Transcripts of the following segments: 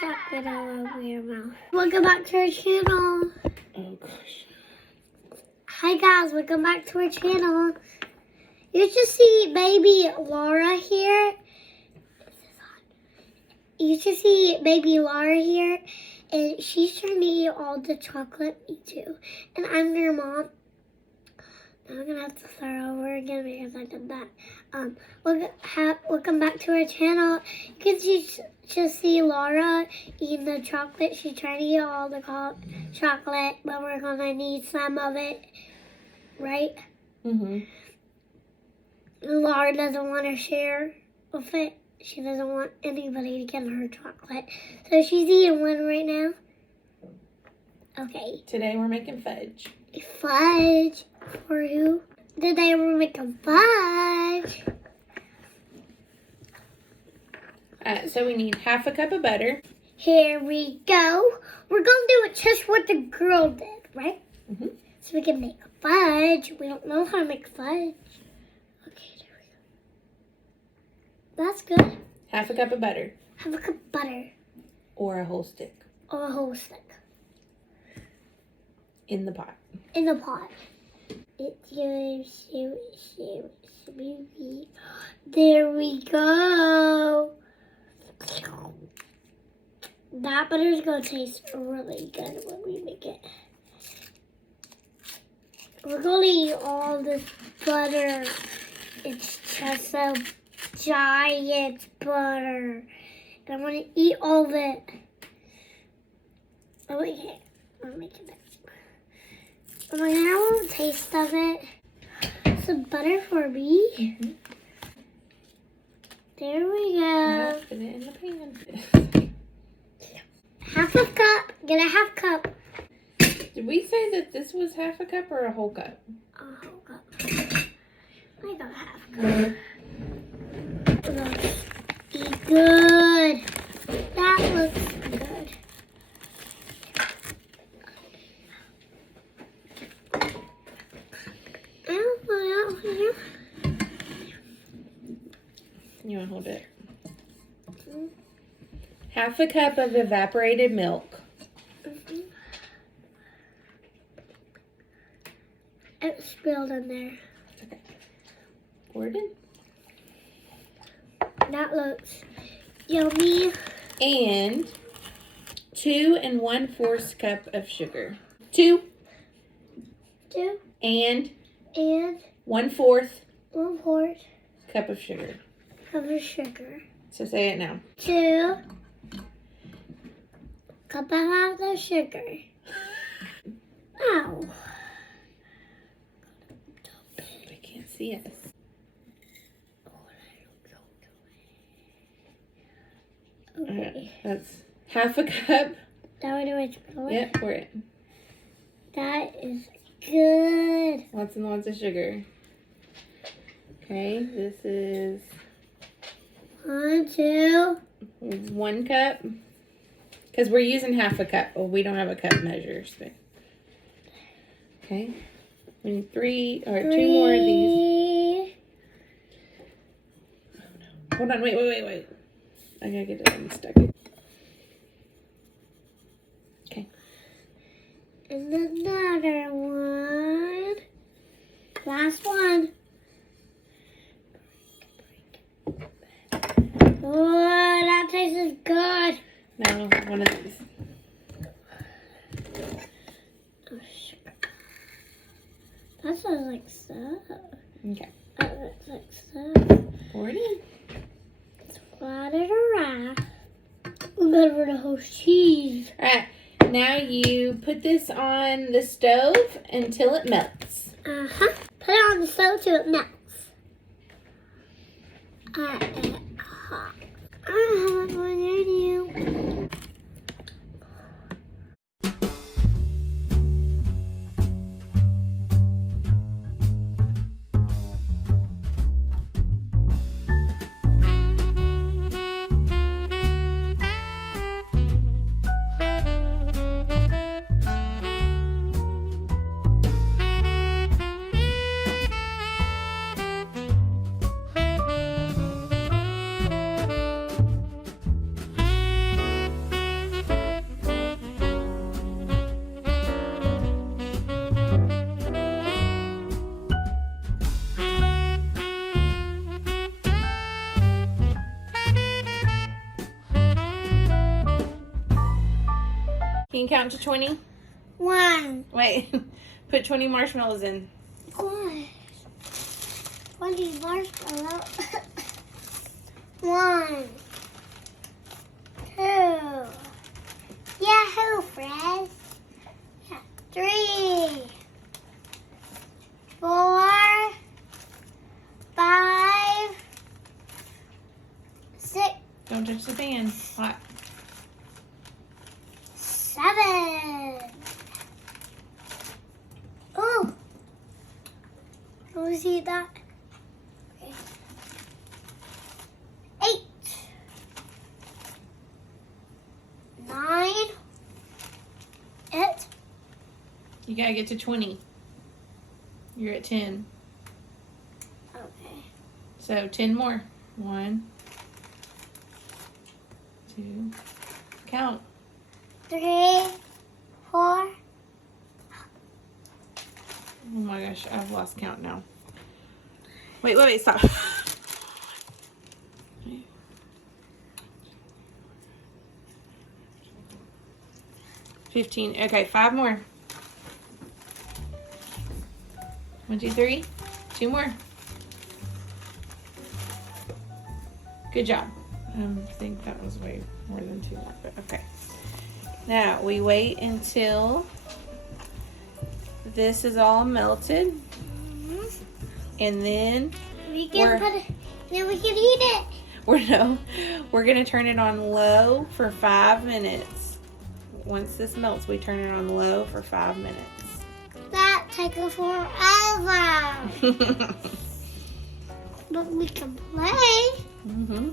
chocolate all over your mouth. Welcome back to our channel. Oh gosh. Hi guys, welcome back to our channel. You just see baby Laura here. You just see baby Laura here, and she's trying to eat all the chocolate. Me too. And I'm their mom. I'm gonna have to start over again because I did that. Welcome back to our channel. You can just see Laura eating the chocolate. She's trying to eat all the chocolate, but we're gonna need some of it, right? Mhm. Laura doesn't want to share with it. She doesn't want anybody to get her chocolate, so she's eating one right now. Okay. Today we're making fudge. Fudge. For who? Today we're making fudge. So we need half a cup of butter. Here we go. We're going to do it just what the girl did, right? Mm-hmm. So we can make fudge. We don't know how to make fudge. Okay, there we go. That's good. Half a cup of butter. Half a cup of butter. Or a whole stick. Or a whole stick. In the pot. In the pot. There we go. That butter is going to taste really good when we make it. We're going to eat all this butter. It's just a giant butter. And I'm going to eat all of it. Oh, yeah. I'm making it. I'm going to have a little taste of it. Some butter for me. Mm-hmm. There we go. Now put it in the pan. Half a cup. Get a half cup. Did we say that this was half a cup or a whole cup? A whole cup. I got half cup. Looks good. That looks good. You want to hold it? Half a cup of evaporated milk. Mm-hmm. It spilled in there. Okay. Pour it in. That looks yummy. And 2 1/4 cup of sugar. 2 and 1/4 1/4 cup of sugar. cup of sugar. So say it now. 2 cup and a half of sugar. Ow. They can't see us. Okay. That's half a cup. That way do I spill it? Yep, pour it. That is good. Lots and lots of sugar. Okay, this is 1, 2. 1 cup. Because we're using half a cup. Well, we don't have a cup measure. But... Okay. We need 2 more of these. Oh, no. Hold on, wait. I gotta get it unstuck. Okay. And another one. Last one. Oh, that tastes good. Now, one of these. That sounds like stuff. Okay. That looks like stuff. Pour it in. Spread it around. I'm good for the whole cheese. Alright. Now you put this on the stove until it melts. Uh-huh. Put it on the stove till it melts. Hot. I don't have one near you. Can you count to 20? 1. Wait. Put 20 marshmallows in. Gosh. 20 marshmallows. 1, 2. Yahoo, Fred. 3, 4, 5, 6, Don't touch the fan. Hot. 7. Oh. Can we see that? Okay. 8. 9. 8. You gotta get to 20. You're at 10. Okay. So 10 more. 1, 2. Count. 3, 4. Oh my gosh, I've lost count now. Wait, stop. 15. Okay, 5 more. 1, 2, 3. 2 more. Good job. I think that was way more than 2 more, but okay. Now we wait until this is all melted, and then We can put it, then we can eat it. we're gonna turn it on low for 5 minutes. Once this melts, we turn it on low for 5 minutes. That takes forever. But we can play. Mm-hmm.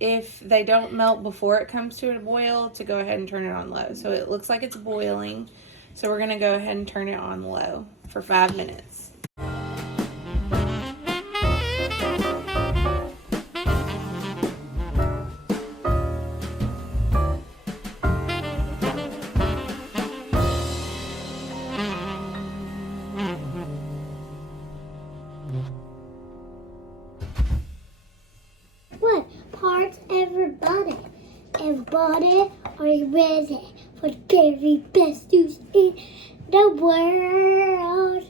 If they don't melt before it comes to a boil, to go ahead and turn it on low. So it looks like it's boiling. So we're gonna go ahead and turn it on low for 5 minutes. What parts, everybody? Everybody, are you ready for the very best news in the world?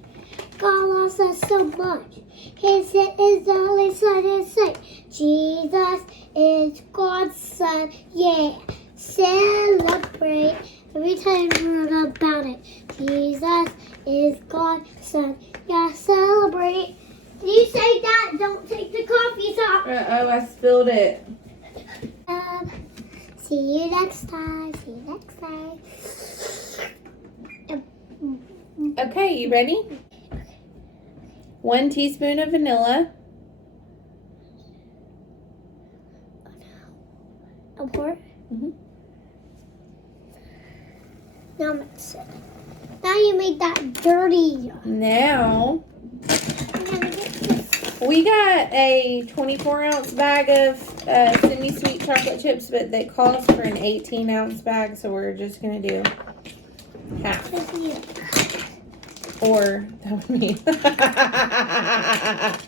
God loves us so much. He sent his only son and said, Jesus is God's son. Yeah, celebrate every time you learn about it. Jesus is God's son. Yeah, celebrate. Can you say that? Don't take the coffee off. Oh, I spilled it. See you next time. See you next time. Okay, you ready? 1 teaspoon of vanilla. A pour. Mhm. Now mix it. Now you made that dirty. Now, I'm gonna get this. we got a 24-ounce bag of semi-sweet chocolate chips, but they calls for an 18-ounce bag, so we're just going to do half. With you. Or, that would mean... Ah!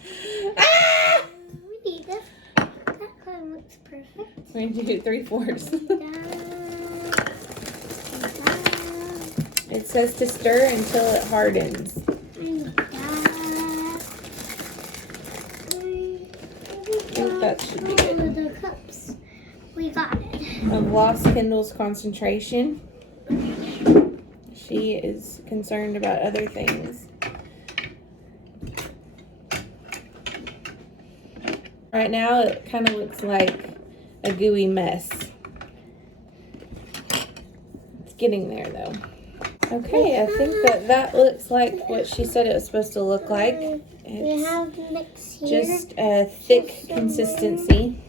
We need this. That one looks perfect. We're going to do 3/4. It says to stir until it hardens. I think that should be good. The cups. We got it. I've lost Kendall's concentration. She is concerned about other things. Right now, it kind of looks like a gooey mess. It's getting there, though. Okay, I think that looks like what she said it was supposed to look like. We It's have mix here. just a thick consistency.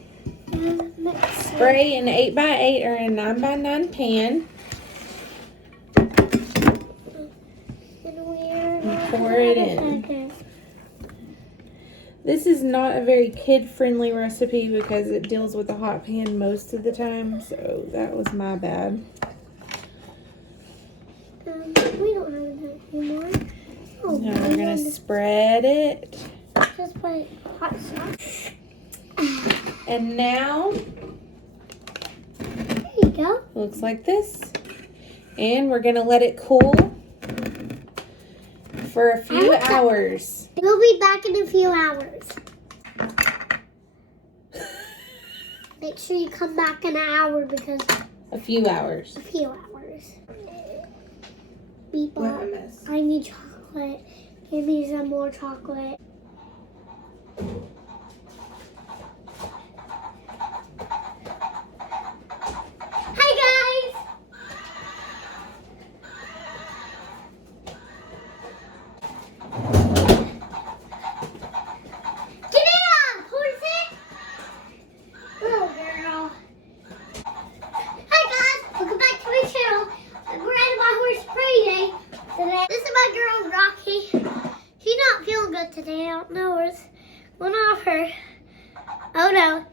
Mix here. Spray an 8x8 or a 9x9 pan. And pour it in. This is not a very kid-friendly recipe because it deals with a hot pan most of the time, so that was my bad. We don't have that anymore. Oh, Now we're gonna spread it. Just put hot sauce. And now, There you go. looks like this. And we're gonna let it cool for a few hours. We'll be back in a few hours. Make sure you come back in an hour because A few hours. a few hours. Beep What up. a mess. I need chocolate. Give me some more chocolate. Hi guys! Get it up, horse! Oh, girl. Hi guys! Welcome back to my channel. We're at my horse spray day today. This is my girl Rocky. She's not feeling good today. I don't know what's going on with her. Oh no.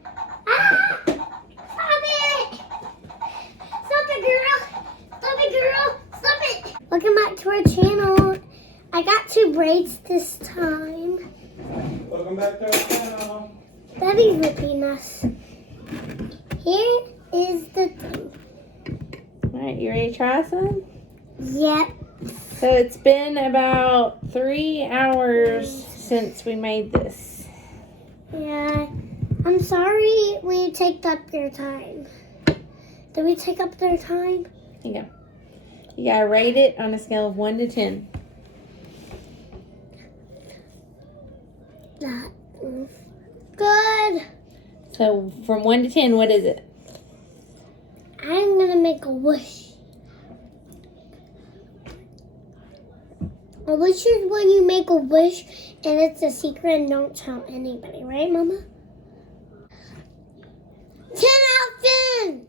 Ah! Stop it! Stop it, girl! Stop it, girl! Stop it! Welcome back to our channel. I got 2 braids this time. Welcome back to our channel. Daddy's ripping us. Here is the thing. Alright, you ready to try some? Yep. So it's been about 3 hours since we made this. Yeah. I'm sorry we take up your time. Did we take up their time? Here you go. You gotta rate it on a scale of 1 to 10. That is good. So from 1 to 10, what is it? I'm gonna make a wish. A wish is when you make a wish and it's a secret and don't tell anybody, right, Mama? 10 out of 10.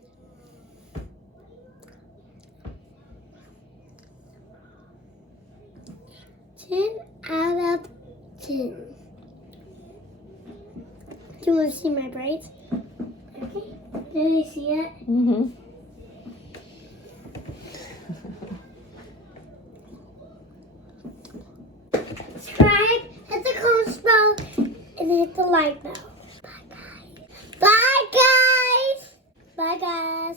Out of 10. Do you want to see my braids? Okay. Did you see it? Mm-hmm. Subscribe, hit the comment bell, and hit the like bell. Bye, guys. Bye, guys. Bye, guys.